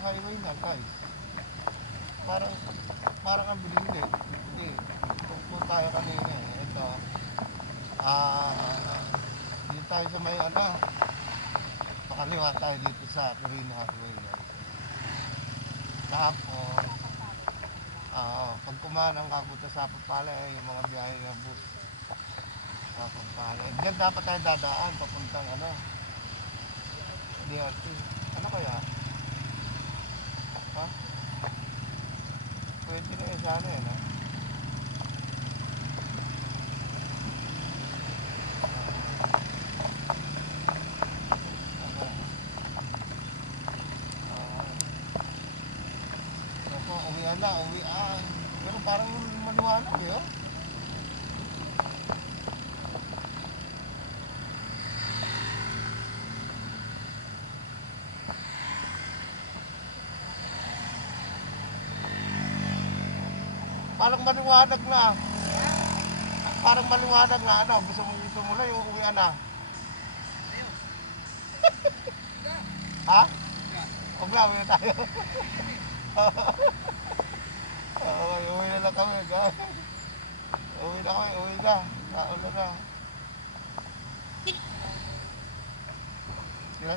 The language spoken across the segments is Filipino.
highway na, guys. Parang, parang ang bilis eh. Hindi. Kung tayo kanina eh. Ito. Dito tayo sa may ano. Pakaliwa tayo dito sa Quirino Highway, guys. Tapos, pag kumanang kapunta sa Papala eh, yung mga biyahe na bus. Sa Papala. Diyan dapat tayo dadaan papuntang ano. DRT. Ano kaya? Ha? Pwede na yun sana eh, no? Uwian na, uwian. Pero parang maliwanag eh, oh. Parang maliwanag na. Parang maliwanag na, ano, gusto mo na yung uwian na. Ha? Huwag na, uwi na tayo. Okay, uwi na lang kami, guys. Uwi na kami, uwi na. Naulan na. Sila?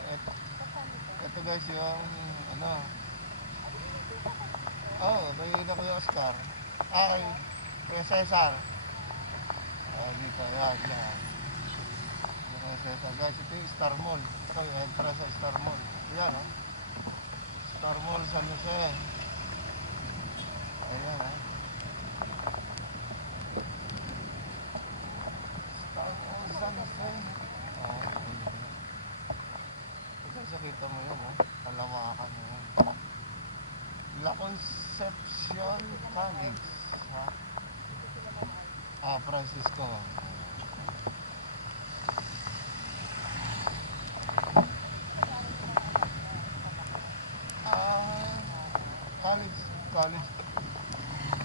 Ito. Ito guys yung, ano. May na Kuya Oscar. Kuya Cesar. Dito, yan. Guys, ito yung Star Mall. Ito yung entrance sa Star Mall. Ayan, ha? Star Mall San Jose. Ayan, ha? Star Mall San Jose. Ito, kita mo yun, ha? Palawakan mo yun. La Concepcion College, ha? Francisco.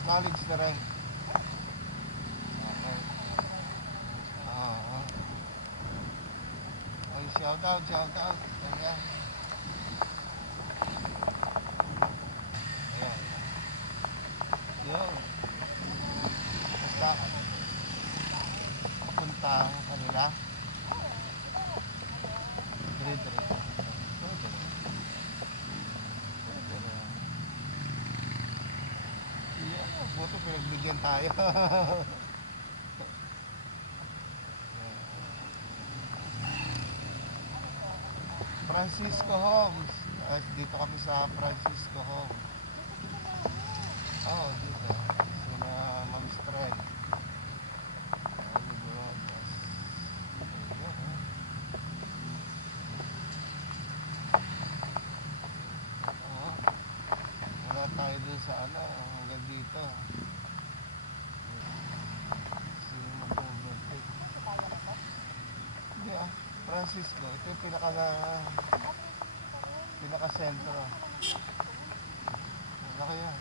College na rin. Okay. Ay, shout out. Ayan. Yun. Basta, punta kanila. Dire. Buto pinagbigyan tayo. Francisco Homes. Dito kami sa Francisco Homes. Dito. Sina Ma'am Stren. Wala tayo dun sa ano, hanggang dito. Francisco, ito yung pinaka-sentro. Laki yan.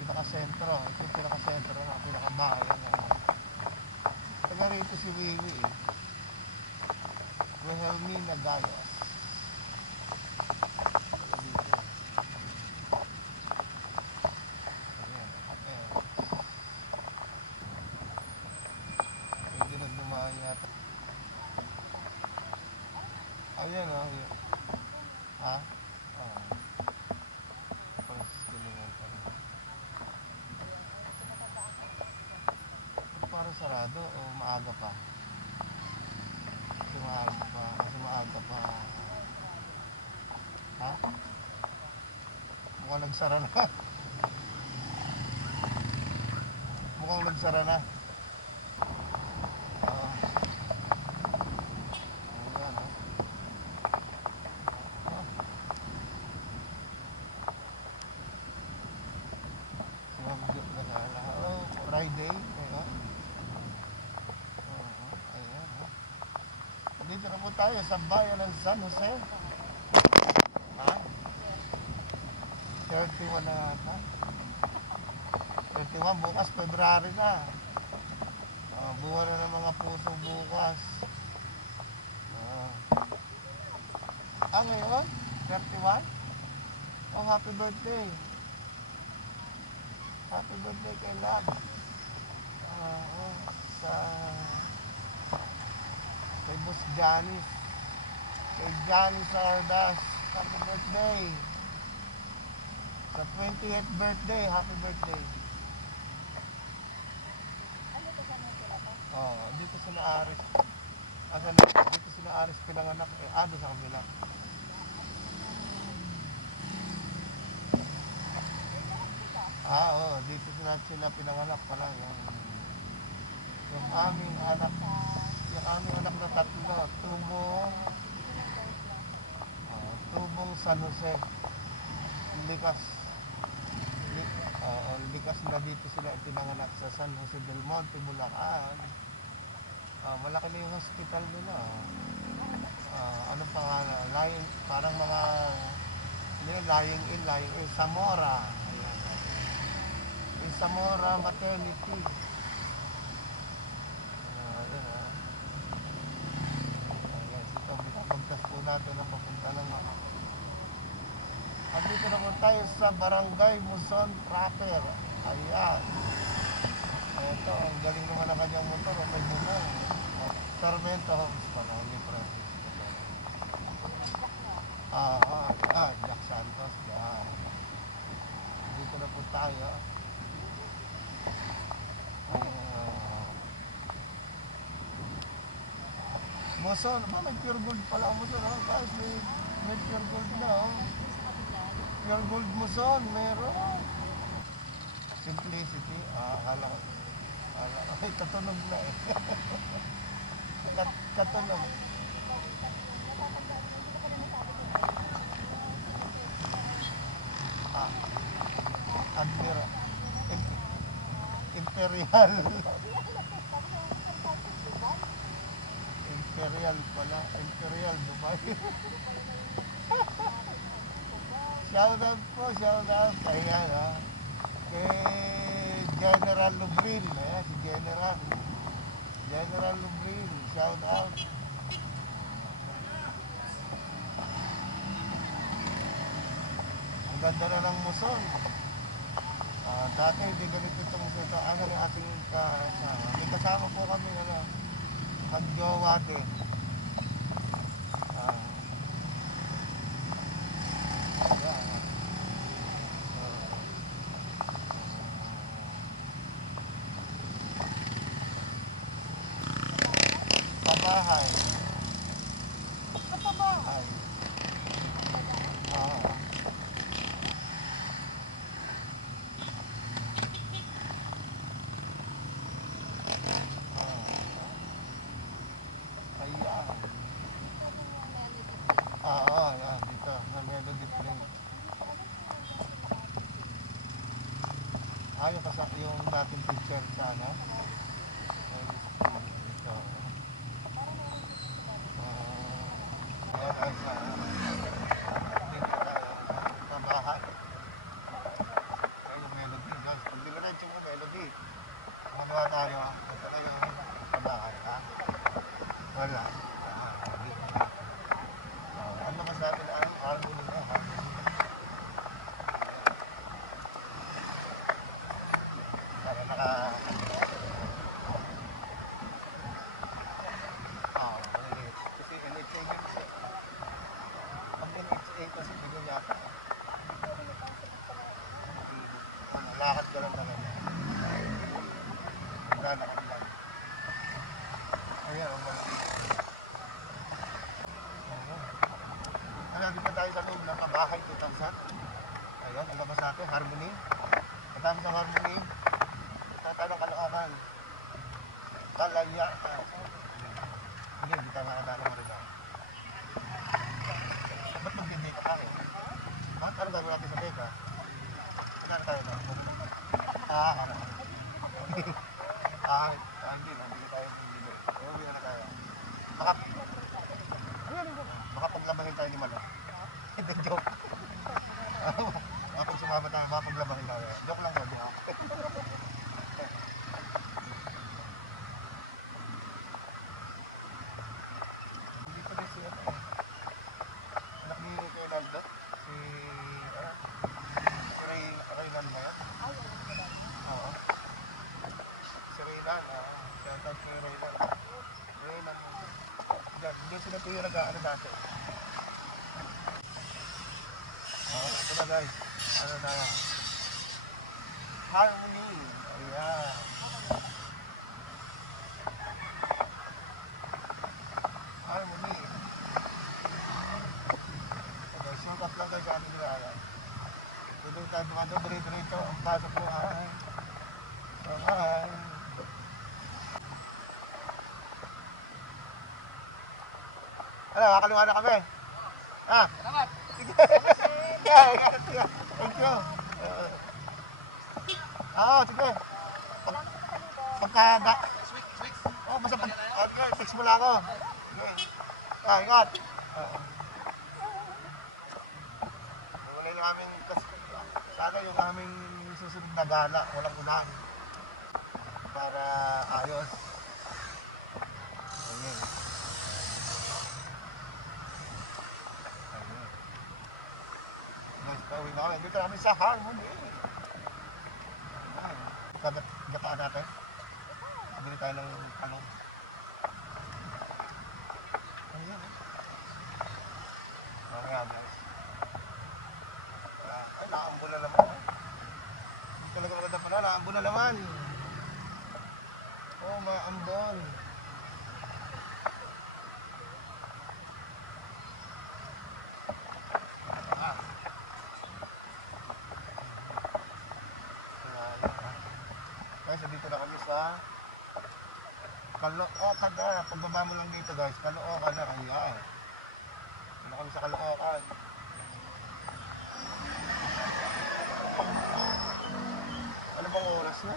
Pinaka-sentro. Ito yung pinaka-sentro na pinaka-bayan. Taga rito si Wiwi eh. Wilhelmina Gayos. Pwede nagdumaan yata. Ayan o. Ha? Parang sarado o maaga pa? Kasi maaga pa. Ha? Mukhang nagsara na. Mukhang nagsara na. Friday, ayan. Ayan, ha. Dito na po tayo sa bayan ng San Jose. Ha? 31 na ata. 31, bukas February na. Buwan na ng mga puso bukas. Ah, ngayon? 31? Oh, happy birthday. Happy birthday kay Lab. Sa kay Boss Janice. Kay Janice Ardas. Happy birthday. Sa 20th birthday, happy birthday. Dito sa Naaris. Dito sa Naaris pinanganak. Doon sa kabila. Dito sila pinanganak pala. Yung aming anak na tatlo, Tubong San Jose. Likas. Likas na dito sila pinanganak sa San Jose del Monte, Bulacan. Malaki na yung hospital nila. Anong pangalan? Parang mga lying in Zamora. Ayan. In Zamora Maternity. Pagtas po natin ang papunta lang ako. Dito naman tayo sa Barangay Muson Proper. Ayan. Ito, ang galing naman ang kanyang motor. May bumong. Tormento Homes pala. Hindi Francisco. Jack Santos. Yan. Dito na po tayo. Muson, may pure gold pala ang Muson. Guys, may pure gold na. Pure gold Muson, meron. Simplicity. Akala ko. Ay, katunog na eh. Katunog. Admiral. Imperial. Imperial pala. Imperial Dubai. Shoutout po, shoutout. Ayan kay General Lubril. Ayan, si General. General Lubril. Shoutout. Ang ganda na ng Muson. Dati hindi ganito itong Muson. Ito ang ating kasama. May kasama po kami pag-jowa din. Pabahay. Pabahay. Ayan. Dito. Sa Melody Play. Yung dating picture sana. Dito. Ayan sa Pabahay. Ayun, Melody. Pag diniretso mo, Melody. Magawa tayo. Ito na yung Pabahay, ha? Wala. Ano naman sa atin ang harmony na, harmony. Para maliit. Kasi NHA games eh. Ang NHA kasi bigyan yata. Lakad ka lang naman. Wala na kami lang. Ayan, ang mga. Dito tayo sa loob ng Pabahay 2000. Ayun, ang labas natin, Harmony. Katama sa Harmony. Tayo ng Caloocan. Kalaya. Hindi, hindi tayo makadala mo rin. Ba't magdidate tayo? Ano gagawin natin sa Teka? Saan tayo na? Hindi na tayo mag-debate. Uwi na tayo. Makapaglabahin tayo ni Malo. Hindi, joke. Kapag sumama tayo, makapaglabahin tayo. Joke lang yun. may Raylan. Raylan mo. Hindi sila tuyo nag-ano dati. Ito na guys. Ano na yan? Harmony. Ayan. Harmony. Okay, sukat lang kayo kung ano nila. Tuloy tayo mga dito. Ang pasok mo. Ay. Ay. Ano, kakaliwa na kami. Ah. Salamat. Sige. Thank you. Sige. Pagka... basta pag... Okay, fix mo lang ako. Okay. Ingat. Wala yung aming... Sana yung aming susunod na gala. Walang unahan. Para ayos. Ayan. Pauwi na kami. Dito namin sa Harmony. Gataan natin. Bili tayo ng talong. Ayan. Mamaya guys. Ay, naambon na naman. Hindi talaga maganda pala. Naambon na naman. Oh, maambon. Guys, dito na kami sa Caloocan na. Pagbaba mo lang dito guys, Caloocan na. Ayan. Dito na kami sa Caloocan. Ano bang oras na?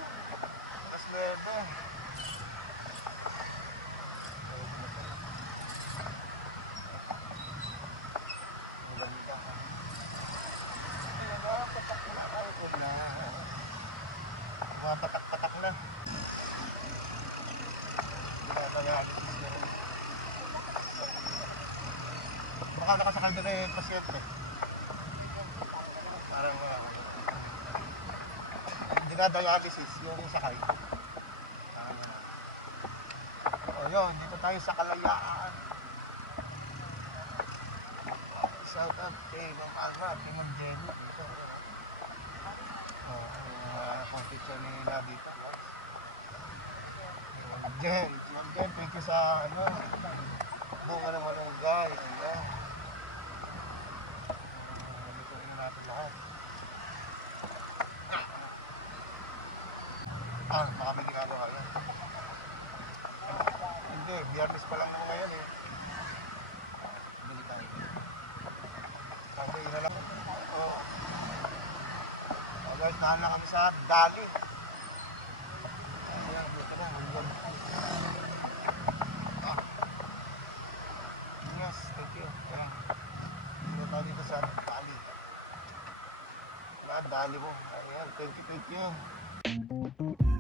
Oras 9. Mga patak-patak na. Baka nakasakal din yung pasyente. Parang dinadialysis yung sakay. Yun, dito tayo sa Kalayaan. Shout out kay Ma'am Alma, kay Ma'am Jenny dito. Ang picture nila dito. Ma'am Jen, thank you sa bunga ng malunggay. Ayan. Lutuin na natin lahat. Baka may ginagawa yan. Hindi, biyernes pa lang naman ngayon eh. Bili tayo. Okay, yun na lang. Guys, nahan na kami sa Dali. Ayan, dito na. Yes, thank you. Ayan. Dito tayo dito sa Dali. Dali mo. Ayan, thank you.